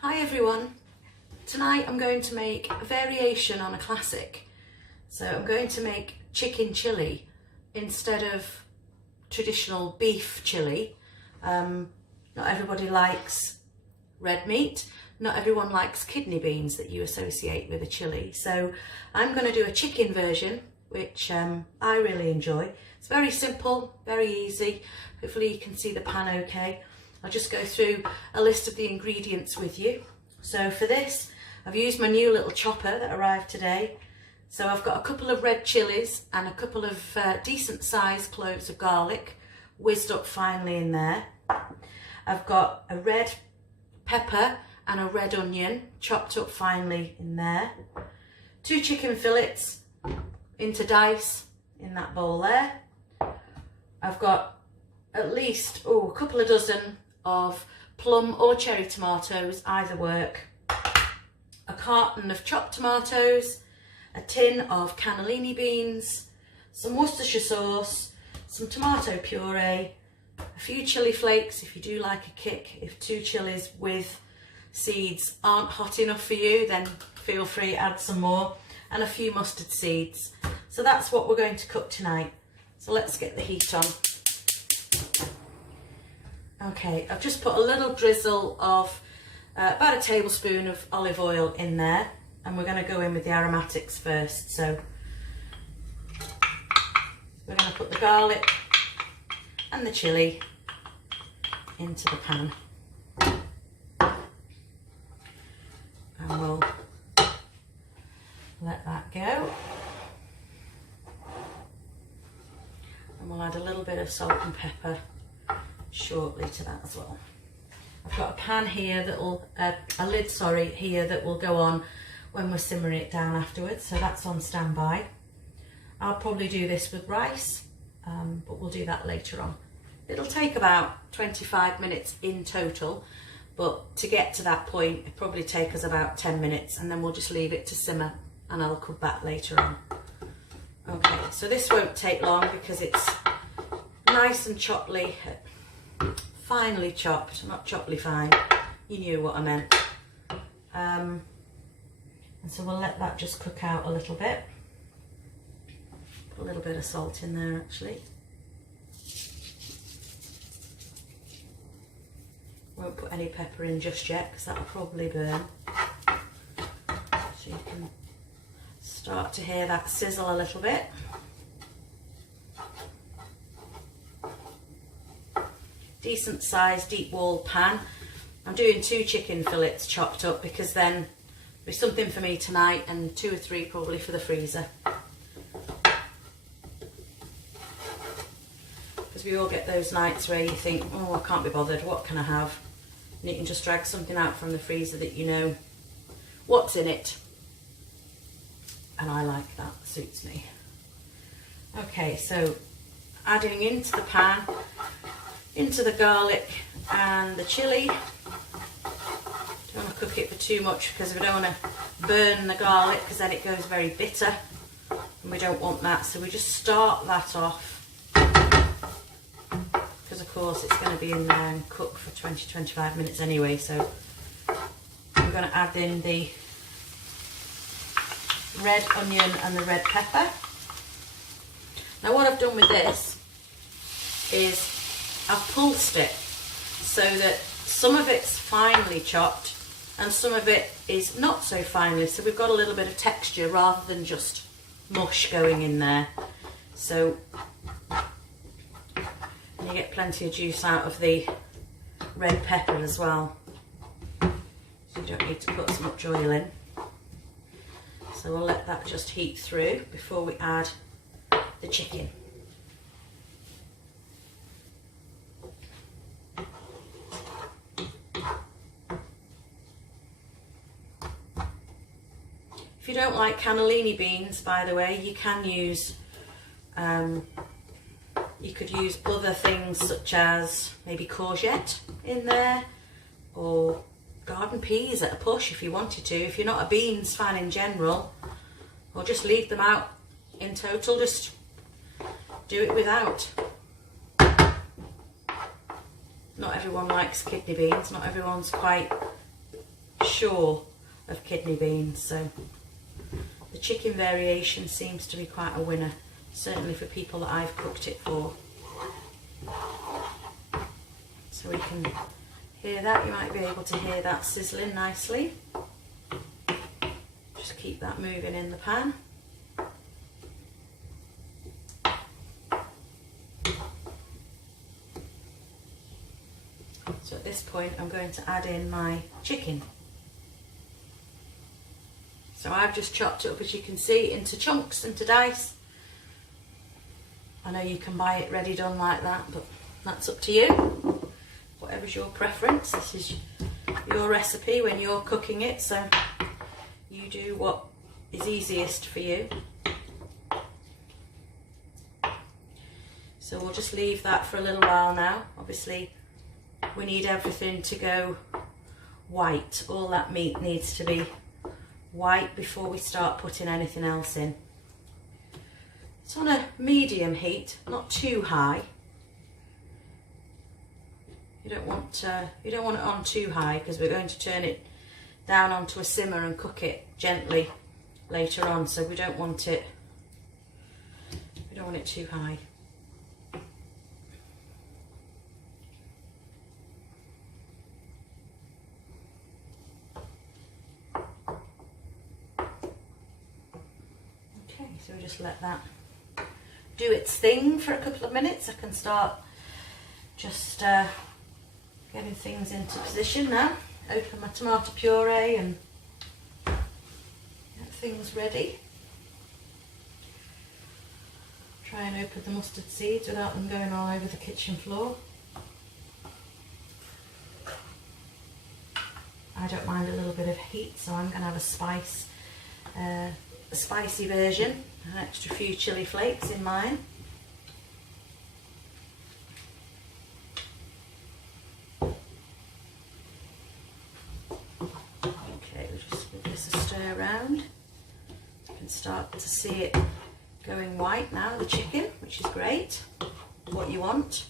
Hi everyone, tonight I'm going to make a variation on a classic. So I'm going to make chicken chilli instead of traditional beef chilli. Not everybody likes red meat, not everyone likes kidney beans that you associate with a chilli. So I'm going to do a chicken version, which I really enjoy. It's very simple, very easy. Hopefully you can see the pan okay. I'll just go through a list of the ingredients with you. So for this, I've used my new little chopper that arrived today. So I've got a couple of red chilies and a couple of decent sized cloves of garlic whizzed up finely in there. I've got a red pepper and a red onion chopped up finely in there. 2 chicken fillets into dice in that bowl there. I've got at least a couple of dozen of plum or cherry tomatoes, either work. A carton of chopped tomatoes, a tin of cannellini beans, some Worcestershire sauce, some tomato puree, a few chilli flakes if you do like a kick. If 2 chilies with seeds aren't hot enough for you, then feel free to add some more, and a few mustard seeds. So that's what we're going to cook tonight. So let's get the heat on. Okay, I've just put a little drizzle of about a tablespoon of olive oil in there, and we're going to go in with the aromatics first. So we're going to put the garlic and the chilli into the pan, and we'll let that go, and we'll add a little bit of salt and pepper shortly to that as well. I've got a pan here that'll a lid here that will go on when we're simmering it down afterwards, so that's on standby. I'll probably do this with rice, but we'll do that later on. It'll take about 25 minutes in total, but to get to that point it probably take us about 10 minutes, and then we'll just leave it to simmer and I'll cook back later on. Okay, so this won't take long because it's nice and choppy. Finely chopped, not choppily fine. You knew what I meant. And so we'll let that just cook out a little bit. Put a little bit of salt in there actually. Won't put any pepper in just yet because that'll probably burn. So you can start to hear that sizzle a little bit. Decent sized deep walled pan. I'm doing 2 chicken fillets chopped up because then there's something for me tonight and 2 or 3 probably for the freezer. Because we all get those nights where you think, oh, I can't be bothered, what can I have? And you can just drag something out from the freezer that you know what's in it. And I like that, suits me. Okay, so adding into the pan, into the garlic and the chilli. Don't want to cook it for too much because we don't want to burn the garlic because then it goes very bitter and we don't want that. So we just start that off because of course it's going to be in there and cook for 20-25 minutes anyway. So I'm going to add in the red onion and the red pepper. Now what I've done with this is I've pulsed it so that some of it's finely chopped and some of it is not so finely, so we've got a little bit of texture rather than just mush going in there. So you get plenty of juice out of the red pepper as well, so you don't need to put as much oil in. So we'll let that just heat through before we add the chicken. If you don't like cannellini beans, by the way, you can use, you could use other things such as maybe courgette in there, or garden peas at a push if you wanted to. If you're not a beans fan in general, or just leave them out in total, just do it without. Not everyone likes kidney beans, not everyone's quite sure of kidney beans, so the chicken variation seems to be quite a winner, certainly for people that I've cooked it for. So we can hear that, you might be able to hear that sizzling nicely. Just keep that moving in the pan. So at this point I'm going to add in my chicken. So I've just chopped it up, as you can see, into chunks, into dice. I know you can buy it ready done like that, but that's up to you. Whatever's your preference, this is your recipe when you're cooking it, so you do what is easiest for you. So we'll just leave that for a little while now. Obviously we need everything to go white. All that meat needs to be white before we start putting anything else in. It's on a medium heat, not too high. You don't want it on too high, because we're going to turn it down onto a simmer and cook it gently later on, so we don't want it too high. Okay, so we just let that do its thing for a couple of minutes. I can start just getting things into position now. Open my tomato puree and get things ready. Try and open the mustard seeds without them going all over the kitchen floor. I don't mind a little bit of heat, so I'm going to have a spicy version, an extra few chilli flakes in mine. Okay, we'll just give this a stir around. You can start to see it going white now, the chicken, which is great, what you want.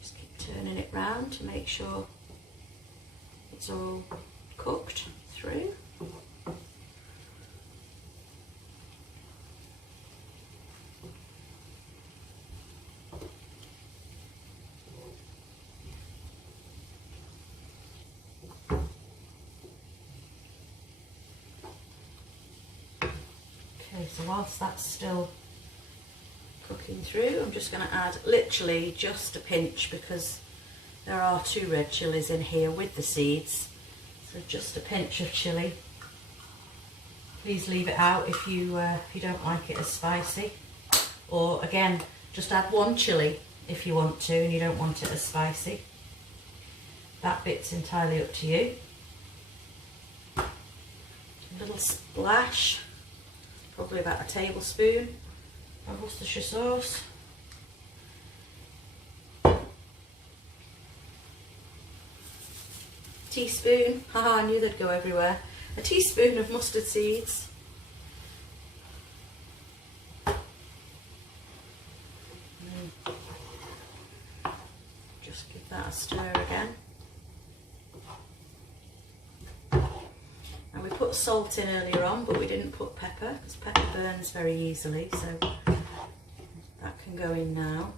Just keep turning it round to make sure it's all cooked through. Okay, so whilst that's still cooking through, I'm just going to add literally just a pinch, because there are 2 red chilies in here with the seeds, so just a pinch of chilli. Please leave it out if you don't like it as spicy, or again just add 1 chilli if you want to and you don't want it as spicy. That bit's entirely up to you. A little splash, probably about a tablespoon of Worcestershire sauce. Teaspoon, haha, I knew they'd go everywhere. A teaspoon of mustard seeds. And just give that a stir again. Now we put salt in earlier on, but we didn't put pepper, because pepper burns very easily, so that can go in now.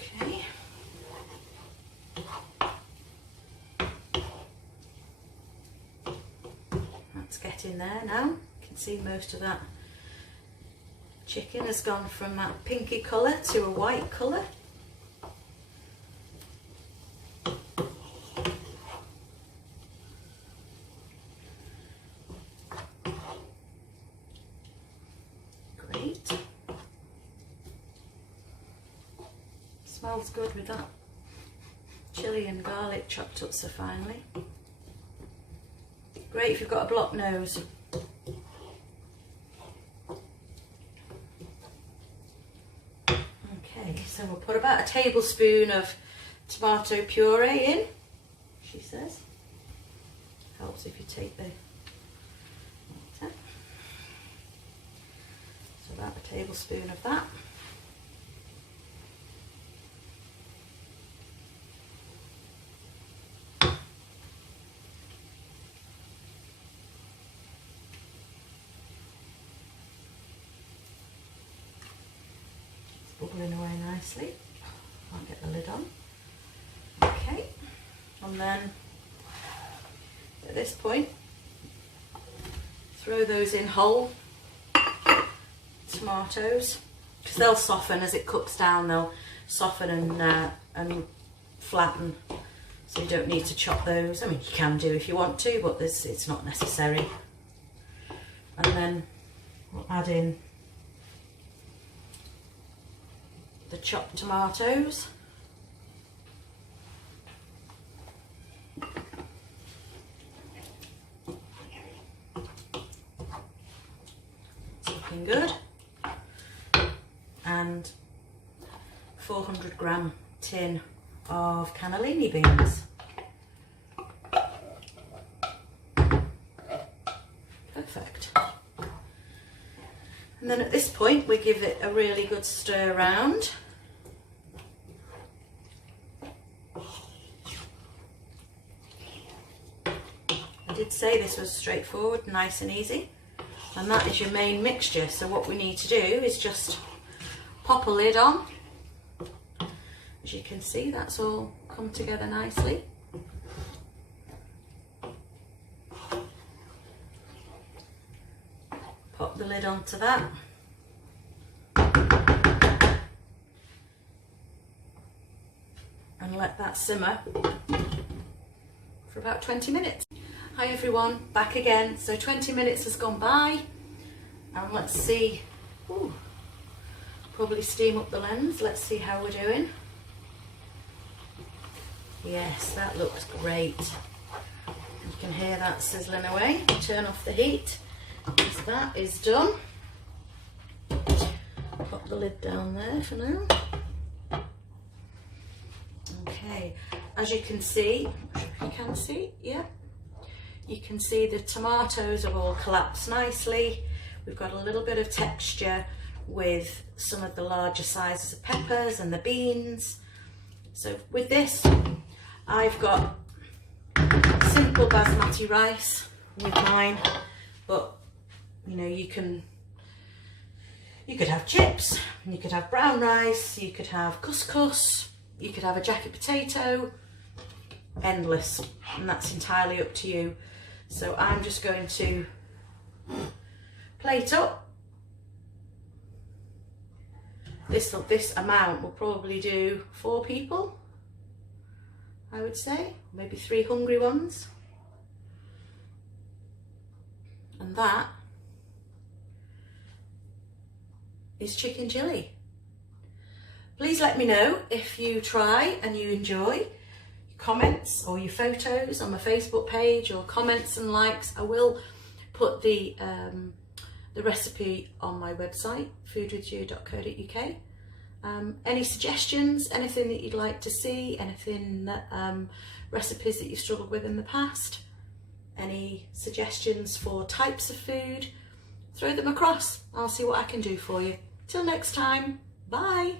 Okay. That's getting there now. You can see most of that chicken has gone from that pinky colour to a white colour. heat. Smells good with that chilli and garlic chopped up so finely. Great if you've got a blocked nose. Okay, so we'll put about a tablespoon of tomato puree in, she says. Helps if you take the water. So about a tablespoon of that. Bubbling away nicely. I'll get the lid on. Okay, and then at this point, throw those in whole tomatoes, because they'll soften as it cooks down. They'll soften and flatten, so you don't need to chop those. I mean, you can do if you want to, but it's not necessary. And then we'll add in the chopped tomatoes. It's looking good. And 400-gram tin of cannellini beans. Perfect. And then at this point we give it a really good stir around. I did say this was straightforward, nice and easy. And that is your main mixture. So what we need to do is just pop a lid on. As you can see, that's all come together nicely. Pop the lid onto that. And let that simmer for about 20 minutes. Hi everyone, back again. So 20 minutes has gone by, and let's see. Ooh, probably steam up the lens. Let's see how we're doing. Yes, that looks great. You can hear that sizzling away. Turn off the heat. So that is done. Pop the lid down there for now. Okay, as you can see, you can see, yeah. You can see the tomatoes have all collapsed nicely. We've got a little bit of texture with some of the larger sizes of peppers and the beans. So with this, I've got simple basmati rice with mine, but you know, you could have chips, you could have brown rice, you could have couscous, you could have a jacket potato, endless, and that's entirely up to you. So I'm just going to plate up. This amount will probably do 4 people, I would say, maybe 3 hungry ones. And that is chicken chilli. Please let me know if you try and you enjoy. Comments or your photos on my Facebook page, or comments and likes. I will put the recipe on my website, foodwithyou.co.uk. Any suggestions, anything that you'd like to see, anything that recipes that you've struggled with in the past, any suggestions for types of food, throw them across. I'll see what I can do for you. Till next time, bye.